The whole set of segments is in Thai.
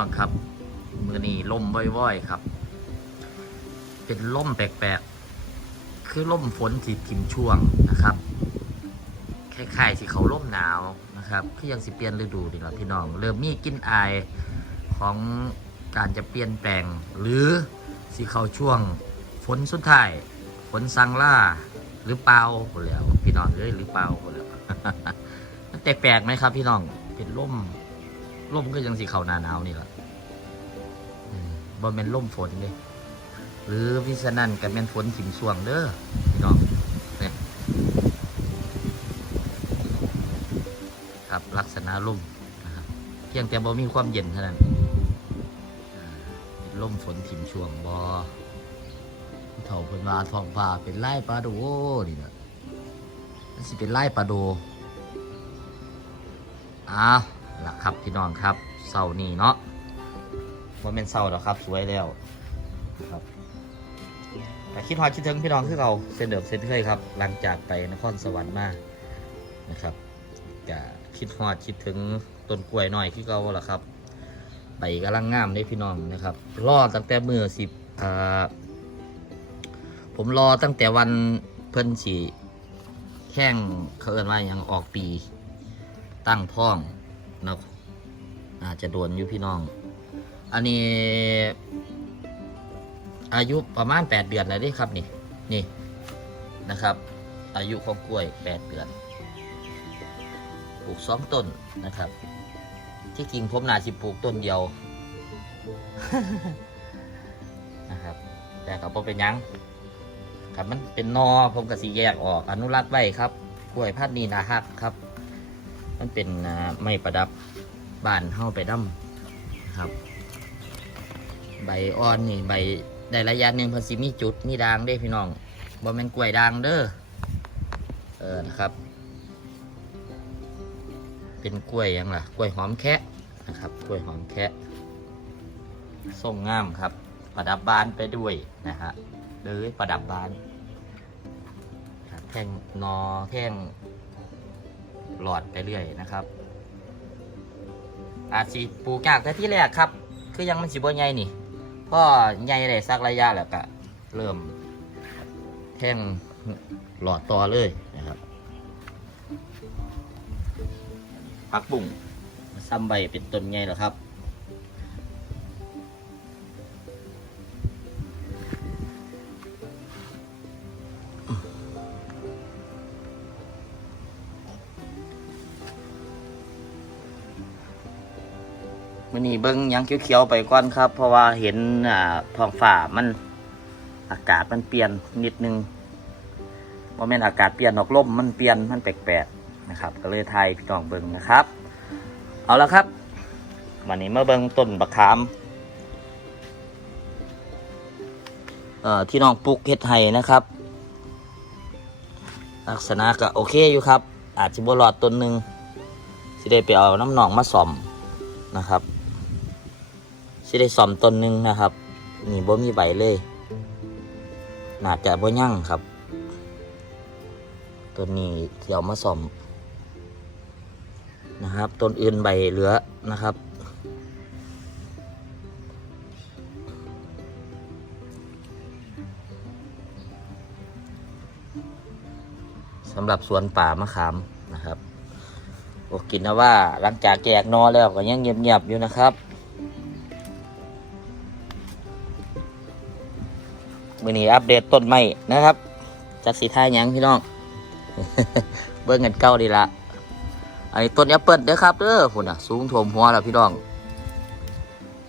้องครับ มือนี้ลมว่อยๆครับ เป็นลมแปลกๆ คือลมฝนสีทิมช่วงนะครับคล้ายๆที่เขาล่มหนาวนะครับคือยังสิเปลี่ยนฤดูนี่แหละพี่น้อง เริ่มมีกลินอายของการจะเปลี่ยนแปลง หรือสิเขาช่วงฝนสุดท้ายฝนสังล่าหรือเปล่าหมดแล้วพี่น้องเอ้ยหรือเปล่าแล้วแปลกๆไหมครับ พี่น้องเป็นล่ม ล่มก็ยังสีเขาหนาหนาวนี่แหละอืมบ่เป็นล่มฝนเลยหรือพิฉะนั้นก็เป็นฝนถิ่มช่วงเด้อพี่น้องเนี่ยครับลักษณะล่มนะครับเพียงแต่บ่มีความเย็นเท่านั้นอ่าเป็นล่มฝนถิ่มช่วงบ่เถ่าเพิ่นวาทองฟ้าเป็นไล่ปลาโดนี่นะมันสิเป็นไล่ปลาโดอ้าว ล่ะครับพี่น้องครับเสานี้เนาะว่าเป็นเสาร์แล้วครับ สวยแล้วครับแต่คิดฮอดคิดถึงพี่น้องคือเราเส้นเดิมเส้นเคยครับ หลังจากไปนครสวรรค์มานะครับก็คิดฮอดคิดถึงต้นกล้วยหน่อยที่เราล่ะครับใบกำลังงามเลยพี่น้องนะครับ รอตั้งแต่มือสิบอ่าผมรอตั้งแต่วันเพิ่นสีแข่งเขาเอินว่ายังออกปี ตั้งท้อง เนาะอาจจะโดนอยู่พี่น้อง อันนี้ อายุประมาณ8เดือนแล้วด้ครับนี่ นี่นะครับ อายุของกล้วย8เดือนปลูกสองต้นนะครับ ที่จริงผมนาสิปลูกต้นเดียวนะครับ แต่ก็บ่เป็นยังครับมันเป็นนอผมก็สีแยกออก อนุรักษ์ไว้ครับกล้วยพันธุ์นี้นะฮักครับ มันเป็นไม้ประดับบ้านเฮาไปดำครับ ใบอ่อนนี่ใบได้ระยะหนึ่งพันสิมีจุดมีด่างเด้พี่น้องบ่แม่นกล้วยด่างเด้อเออนะครับ เป็นกล้วยยังล่ะกล้วยหอมแคะนะครับกล้วยหอมแคะส่งงามครับ ประดับบานไปด้วยนะฮะเลยประดับบานแท่งนอแท่ง หลอดไปเรื่อยนะครับ อาจสิปลูกยากแต่ที่แรกครับ คือยังมันสิบ่ใหญ่นี่พอใหญ่ได้สักระยะแล้วก็เริ่มแท่งหลอดต่อเลยนะครับพักบุ่งซ้ำใบเป็นต้นใหญ่แล้วครับ เบิ้งยังเขียวๆไปก่อนครับ เพราะว่าเห็นอ่าท้องฟ้ามันอากาศมันเปลี่ยนนิดนึงว่าแม่นอากาศเปลี่ยนออกลมมันเปลี่ยนมันแปลกๆนะครับ ก็เลยไทยพี่น้องเบิ้งนะครับ เอาละครับ วันนี้มาเบิ้งต้นบักขามเอ่อที่น้องปลูกเฮ็ดไห้นะครับ ลักษณะก็โอเคอยู่ครับ อาจจะบ่รอดต้นหนึ่งสิได้ไปเอาน้ำหนองมาส่อมนะครับ สิได้ซ่อมต้นหนึ่งนะครับนี่บ่มีใบเลยน่าจะบ่ยั่งครับต้นนี้เดี๋ยวมาซ่อมนะครับต้นอื่นใบเหลือนะครับ สำหรับสวนป่ามะขามนะครับโอกินนะว่าหลังจากแจกนอแล้วก็ยังเงียบๆอยู่นะครับ มือนี้อัปเดตต้นไม้นะครับจากสีท่าหยังพี่น้อง เบิ้งเงินเก้าดีละอันนี้ต้นแอปเปิลเด้อครับเด้อพุ่นอะ สูงถ่วมหัวแล้วพี่น้อง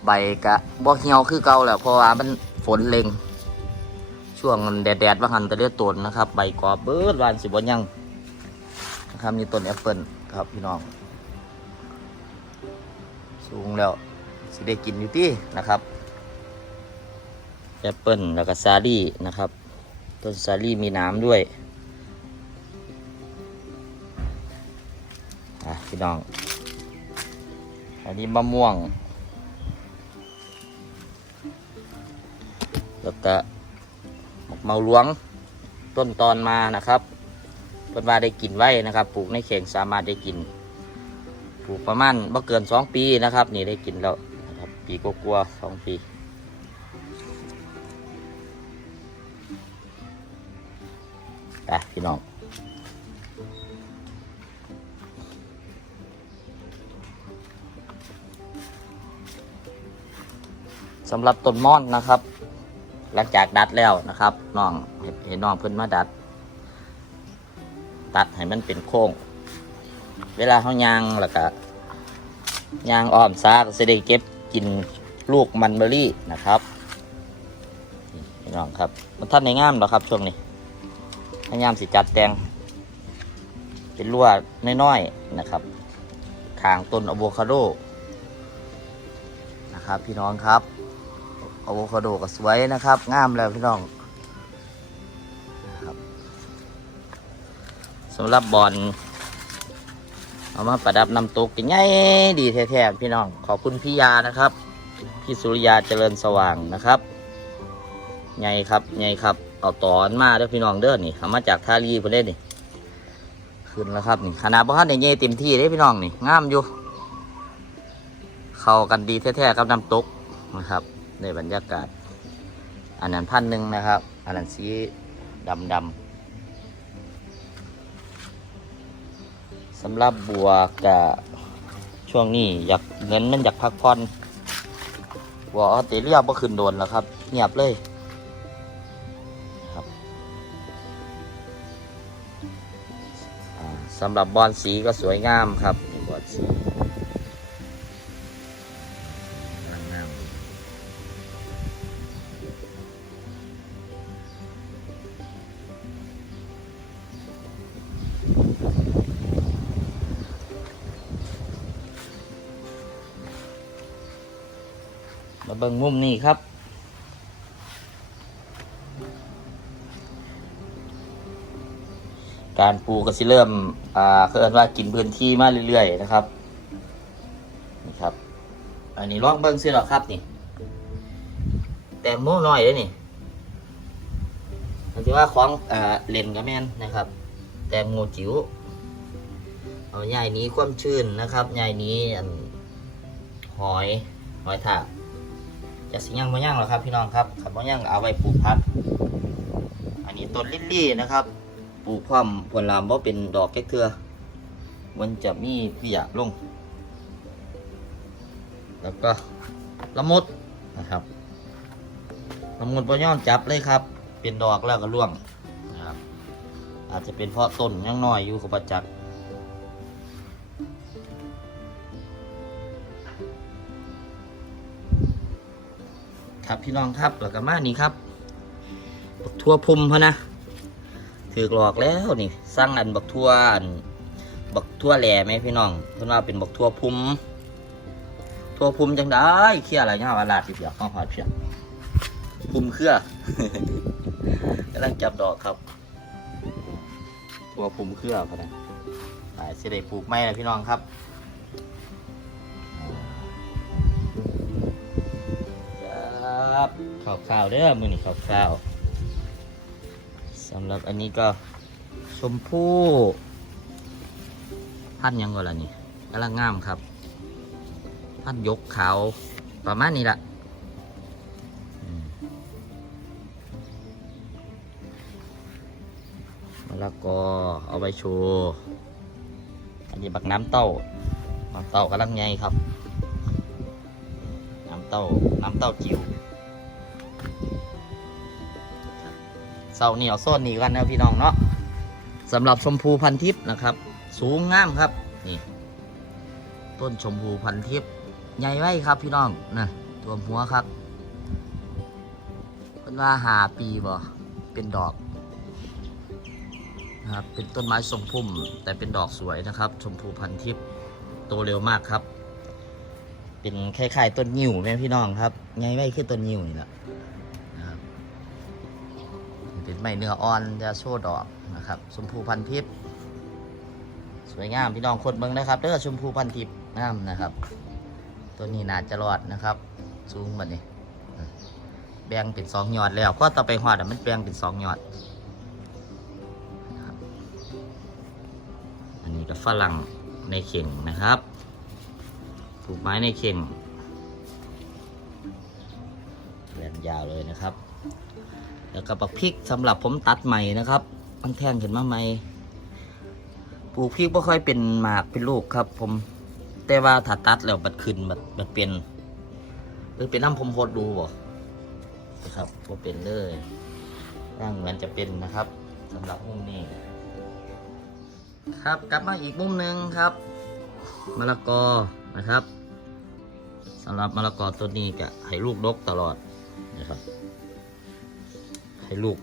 ใบกะบ่เหี่ยวคือเก่าแล้วเพราะว่ามันฝนเล็ง ช่วงแดดๆว่าหันแต่เลือดต้นนะครับ ใบกรอบเบิดวานสิบวันยังนะครับนี่ต้นแอปเปิลครับพี่น้อง สูงแล้วสิได้กินอยู่ที่นะครับ แอปเปิลแล้วก็ซาลี่นะครับ ต้นซาลี่มีน้ำด้วยพี่น้อง อันนี้มะม่วง แล้วก็เมาหลวง ต้นตอนมานะครับเพิ่นว่าได้กินไว้นะครับ ปลูกในเข่งสามารถได้กิน ปลูกประมาณบ่เกินสองปีนะครับ นี่ได้กินแล้วนะครับ ปีกลัวาๆสองปี ไปพี่น้องสำหรับต้นม่อนนะครับ หลังจากดัดแล้วนะครับน้องเห็นเห็นน้องเพิ่นมาดัด ตัดให้มันเป็นโค้ง เวลาเขายางแล้วก็ยางอ้อมซากจะได้เก็บกินลูกมันเบอรี่นะครับน้องครับ มันท่านในงามหรอครับช่วงนี้ พยายามสิจัดแต่ง เป็นลวดน้อยๆนะครับทางต้นอะโวคาโดนะครับ พี่น้องครับอะโวคาโดก็สวยนะครับงามแล้วพี่น้องนะครับสำหรับบอลเอามาประดับนำตกกันง่ายดีแท้ๆพี่น้อง ขอบคุณพี่ยานะครับ พี่สุริยาเจริญสว่างนะครับ ไงครับ ไงครับ เอาตอนมาเด้อพี่น้องเด้อนี่เอามาจากทารีเพิ่นเด้นี่ขึ้นแล้วครับนี่ขนาดบ้านในเย่เต็มที่เลยพี่น้องนี่งามอยู่ เข้ากันดีแท้ๆกับน้ำตกนะครับในบรรยากาศ อันนั้นพันหนึ่งนะครับ อันนั้นสีดำดำสำหรับบัวกับช่วงนี้อยากเงินมันอยากพักผ่อนบัวออสเตรเลียบ่ขึ้นโดนแล้วครับ เงียบเลย สำหรับบอลสีก็สวยงามครับบอลสีงามดีมาเบิ่งมุมนี้ครับ การปูก็สิเริ่ม อ่าเขาเรียกว่ากินพื้นที่มาเรื่อยๆนะครับนี่ครับ อันนี้ลองเบิ้งซิหรอครับนี่ แตงโมน้อยเลยนี่อันที่ว่าของอ่าเลนกับแมนนะครับ แตงโมจิ๋วเอาใหญ่นี้ความชื้นนะครับใหญ่นี้อันหอยหอยถากจะสิย่างมาย่างหรอครับพี่น้องครับขับมาย่างเอาไว้ปลูกพัด อันนี้ต้นลิลลี่นะครับ ปลูกความผลลามว่าเป็นดอกแก้เกลือมันจะมีขยากลง แล้วก็ละมุดนะครับละมุดปย่อมจับเลยครับ เป็นดอกแล้วก็ร่วงนะครับ อาจจะเป็นเพราะต้นยังน้อยอยู่กับประจักษ์ครับพี่น้องครับแล้วก็มานี่ครับ ทั่วพุ่มพะนะ ถือหลอกแล้วนี่สร้างอันบักทั่วอันบักทั่วแหล่ไหมพี่น้องเพิ่นว่าเป็นบักทั่วพุ่มทั่วพุ่มจังได้เคี่ยอะไรเงี้ยวาลาดเดียวข้าวหอดเพียงพุ่มเครือกำลังจับดอกครับทั่วพุ่มเครือพนะหลายสิได้ปลูกไม้นะพี่น้องครับครับข้าวๆเด้อมือนี่ข้าว สำหรับอันนี้ก็ชมพู่พันยังก่อนละนี่กำลังงามครับ พันยกขาวประมาณนี้ละมะละกอเอาไว้โชว์อันนี้บักน้ำเต้าน้ำเต้ากำลังใหญ่ครับ น้ำเต้าน้ำเต้าจิ๋ว สาเหนียวโซนนี่กันนะพี่น้องเนาะสำหรับชมพูพันทิพย์นะครับ สูงงามครับนี่ ต้นชมพูพันทิพย์ใหญ่ไว้ครับพี่น้องนะตัวหัวครับเป็นว่าหาปีบ่เป็นดอกนะครับเป็นต้นไม้ทรงพุ่ม แต่เป็นดอกสวยนะครับ ชมพูพันทิพย์โตเร็วมากครับ เป็นคล้ายๆต้นยิวแม่พี่น้องครับใหญ่ไว้คือต้นยิวนี่แหละ เป็นไม้เนื้ออ่อนจะโชว์ดอกนะครับชมพูพันทิพย์สวยงามพี่น้องคนเบิ่งนะครับเด้อชมพูพันทิพย์งามนะครับ ตัวนี้น่าจะรอดนะครับ สูงแบัดนี้แบ่งเป็นสองยอดแล้วก็ต่อไปหอดมันแบ่งเป็นสองยอดอันนี้ก็ฝรั่งในเข่งนะครับปลูกไม้ในเข่งยาวเลยนะครับ แล้วก็ปักพริกสำหรับผมตัดใหม่นะครับมันแท่งขึ้นมาใหมปลูกพริกไม่ค่อยเป็นหมากเป็นลูกครับ ผมแต่ว่าถ้าตัดแล้วบัดขึ้นบัดบัดเป็นหรือเป็นน้ำผมโพดดูบ่ครับว่าเป็นเลยร่างเหมือนจะเป็นนะครับสำหรับมุมนี้ครับกลับมาอีกมุมหนึ่งครับมะละกอนะครับสำหรับมะละกอตัวนี้ก็ให้ลูกดกตลอดนะครับ ให้ลูก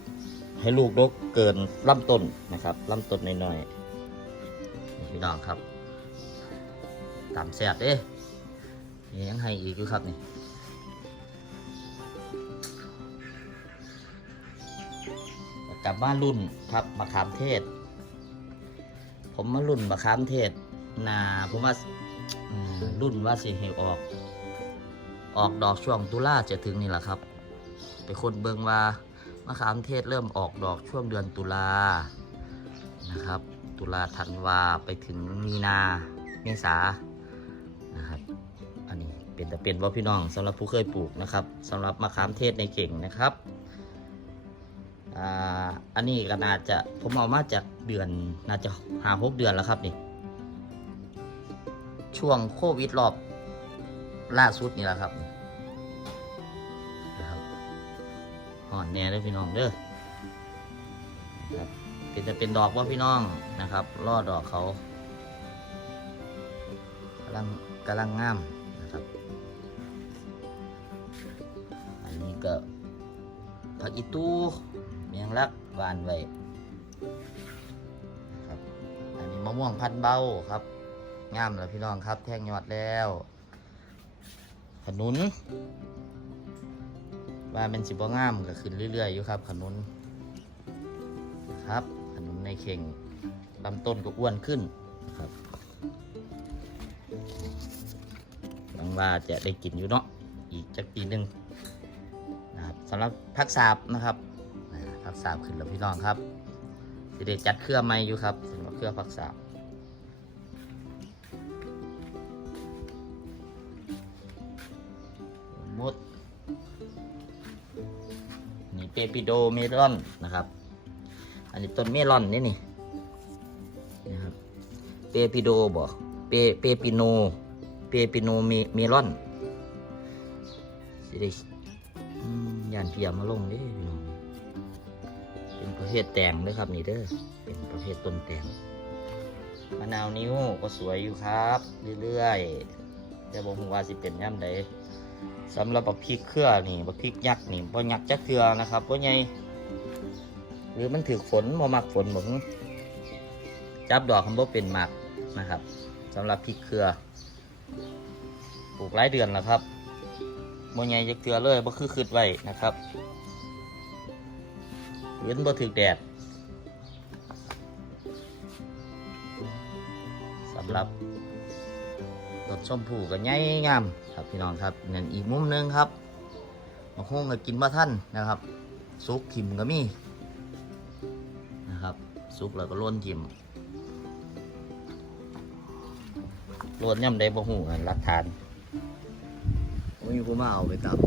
ให้ลูกดกเกินลำต้นนะครับลำต้นน้อยๆพี่น้องครับตามแซ่บเด้นี่ยังให้อีกอยู่ครับนี่กลับบ้านรุ่นครับมะขามเทศ ผมมารุ่นมะขามเทศนาผมว่ารุ่นว่าสิเหออก ออกดอกช่วงตุลาจะถึงนี่แหละครับ ไปคนเบิงว่า มะขามเทศเริ่มออกดอกช่วงเดือนตุลานะครับ ตุลาธันวาไปถึงมีนาเมษานะครับอันนี้เป็นแต่เป็นว่าพี่น้องสำหรับผู้เคยปลูกนะครับสำหรับมะขามเทศในเก่งนะครับอ่าอันนี้ก็น่าจะผมเอามาจากเดือนน่าจะหาหกเดือนแล้วครับนี่ช่วงโควิดรอบล่าสุดนี่แหละครับนะครับ ห่อนแน่เลยพี่น้องเด้อครับเป็นจะเป็นดอกว่าพี่น้องนะครับล่อดอกเขากำลังกำลังงามนะครับ อันนี้ก็ผักอีตูเมียงลักวานไว้ครับอันนี้มะม่วงพันเบาครับงามแล้วพี่น้องครับแท่งยอดแล้วขนุน ว่าเป็นสิบงามก็ขึ้นเรื่อยๆอยู่ครับ ขนุนครับ ขนุนในเข่งลำต้นก็อ้วนขึ้นนะครับหวังว่าจะได้กินอยู่เนาะอีกจักปีหนึ่งนะครับสำหรับพักสาบนะครับพักสาบขึ้นแล้วพี่น้องครับสิได้จัดเครือใหม่อยู่ครับสำหรับเครือพักสาบ ปปิโดเมลอนนะครับ อันนี้ต้นเมลอนนี่นี่นะครับเปปิโดบ่เปเปปิโนเปปิโนเมเมลอนสิได้ยานเพียมาลงเด้พี่น้องเป็นประเภทแตงเด้อครับนี่เด้อเป็นประเภทต้นแตงมะนาวนิ้วก็สวยอยู่ครับ เรื่อยๆแต่บ่ฮู้ว่าสิเป็นย่ำใด สำหรับบักพริกเครือนี่บักพริกยักษ์นี่บ่ยักษ์จักเทือนะครับบ่ใหญ่หรือมันถือฝนบ่มักฝนบ่จับดอกมันบ่เป็นหมากนะครับสำหรับพริกเครือปลูกหลายเดือนแล้วครับบ่ใหญ่จักเทือเลยบ่คือคืดไว้นะครับเว้นบ่ถึกแดดสำหรับ รสชมพูก็ใหญ่งามครับพี่น้องครับนั่นอีกมุมหนึงครับมาคงก็กินมาท่านนะครับซุกขิมก็มีนะครับซุกแล้วก็ล้นขิมล้นย่ำได้บ่หูกันหลักฐานมีผู้มาเอาไปตับ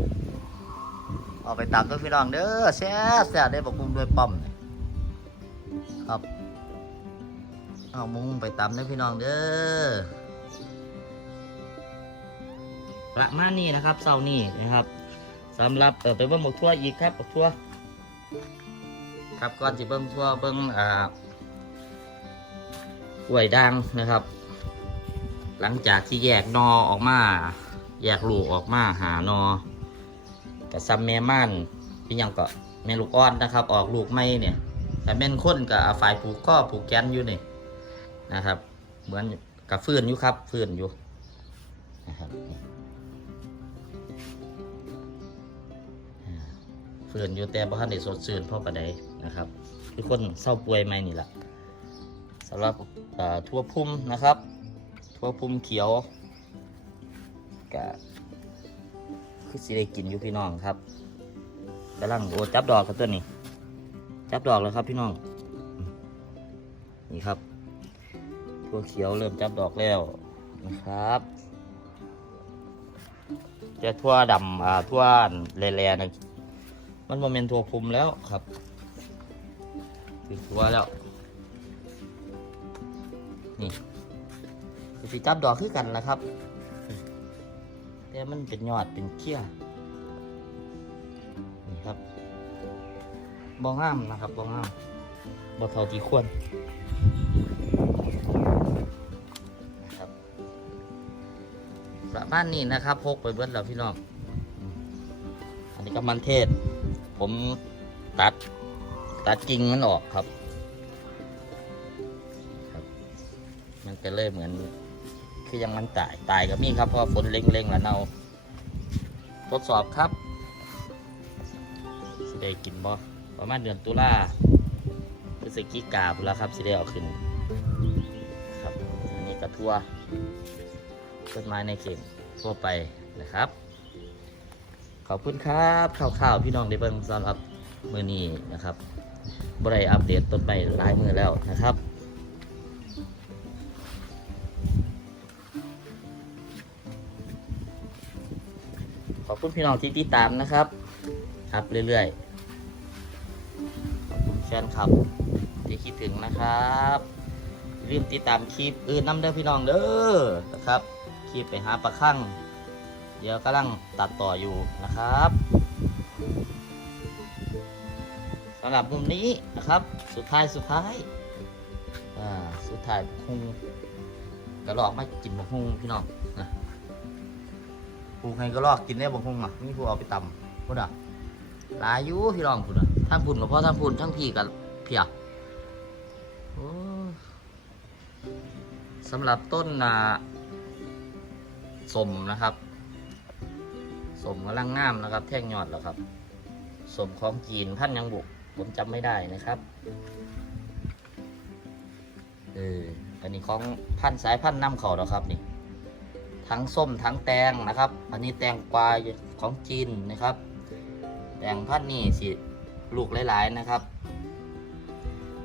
เอาไปตับด้วยพี่น้องเด้อแซ่แซ่ได้บอกคุมด้วยป้อมครับเอามุงไปตำด้วยพี่น้องเด้อ ประมาณนี้นะครับเสานี้นะครับสำหรับเออไปเบิ้งบกทั่วอีกครับบกทั่วครับก่อนจะเบิ้งทั่วเบิ้งอ่ากล้วยด่างนะครับ หลังจากที่แยกนอออกมา แยกลูกออกมาหานอกับซัมแม่ม่านพี่ยังก็แม่ลูกอ่อนนะครับ ออกลูกไม่เนี่ยแต่แม่นข้นกับฝ่ายผูกข้อผูกแกนอยู่นี่นะครับ เหมือนกับฟืนอยู่ครับ ฟืนอยู่นะครับ ฟื่อนอยู่แต่บ้านในสดชื่นพ่อประใดนะครับ ทุกคนเศร้าป่วยไหมนี่แหละสำหรับทั่วพุ่มนะครับ ทั่วพุ่มเขียวกะคือสิได้กินอยู่พี่น้องครับกำลังโอ้จับดอกครับตัวนี้ จับดอกแล้วครับพี่น้อง นี่ครับ ทั่วเขียวเริ่มจับดอกแล้วนะครับจะทั่วดำทั่วแร่ๆนะ มันโมเมนตัวพุมแล้วครับถึงตัวแล้ว นี่สิจับดอกคือกันแหละครับ แต่มันเป็นยอดเป็นเขี้ยนี่ครับบองงามนะครับบองงามบอเท่าที่ควรนะครับประมาณนี้นะครับพกไปเบิดแล้วพี่น้อง อันนี้ก็มันเทศ ผมตัด ตัดกิ่งมันออกครับครับ มันก็เลยเหมือน คือยังมันตายตายกับมีครับเพราะฝนเล็งๆแล้วเนาทดสอบครับสิได้กินบ่ประมาณเดือนตุลาพฤศจิกาแล้วครับสิได้เอาขึ้นครับอันนี้กระทั่วต้นไม้ในเข่งทั่วไปนะครับ อบคุณครับข่าวๆพี่น้องได้เบิ่งสำหรับมือนี้นะครับบริอัปเดตต้นไม้หลายมือแล้วนะครับขอบคุณพี่น้องที่ติดตามนะครับ ครับเรื่อยๆขอบคุณแฟนคลับที่คิดถึงนะครับอย่าลืมติดตามคลิปอื่นน้ำเด้อพี่น้องเด้อนะครับคลิปไปหาปลาข้าง เดี๋ยวกำลังตัดต่ออยู่นะครับสำหรับมุมนี้นะครับ สุดท้ายสุดท้ายอ่าสุดท้ายพุงกระลอกไม่กินบะพุงพี่น้องนะผู้ใครก็ลอกกินได้บางคงอะมีผู้เอาไปตำพุ่นอะหลายอยู่พี่รองพุ่นอะทั้งพุ่นกับพ่อทั้งพุ่นทั้งพี่กับเพียสำหรับต้นน่ะสมนะครับ สมกำลังงามนะครับ แท่งยอดแล้วครับ สมของจีนพันยังบุก ผมจำไม่ได้นะครับเอออันนี้ของพันสายพันน้ำเขาแล้วครับนี่ ทั้งส้มทั้งแตงนะครับ อันนี้แตงกวาของจีนนะครับ แตงพันนี่สิลูกหลายๆนะครับ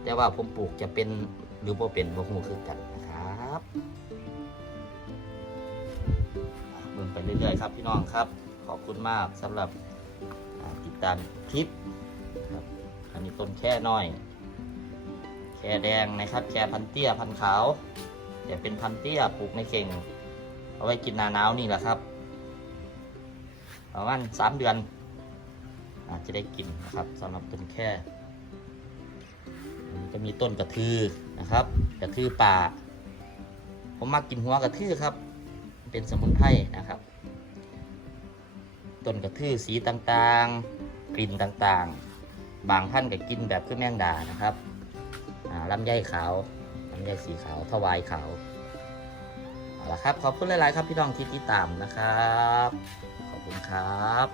แต่ว่าผมปลูกจะเป็นหรือบ่าเป็นบ่ฮู้คือกันนะครับเบิ่งไปเรื่อยๆครับพี่น้องครับ ขอบคุณมากสำหรับติดตามคลิปครับอันนี้ต้นแค่น้อย แค่แดงนะครับ แค่พันเตี้ยพันขาวแต่เป็นพันเตี้ยปลูกในเข่ง เอาไว้กินนาหนาวนี่แหละครับประมาณสามเดือน อาจจะได้กินนะครับสำหรับต้นแค่อันนี้ก็มีต้นกระทือนะครับ กระทือป่า ผมมักกินหัวกระทือครับ เป็นสมุนไพรนะครับ ต้นกระทือสีต่างๆ กลิ่นต่างๆ บางท่านก็กินแบบขึ้นแมงดานะครับอ่าลำไยขาวลำไยสีขาวถวายขาวเอาละครับ ขอบคุณหลาย ๆ ครับพี่น้องที่ติดตามนะครับ ขอบคุณครับ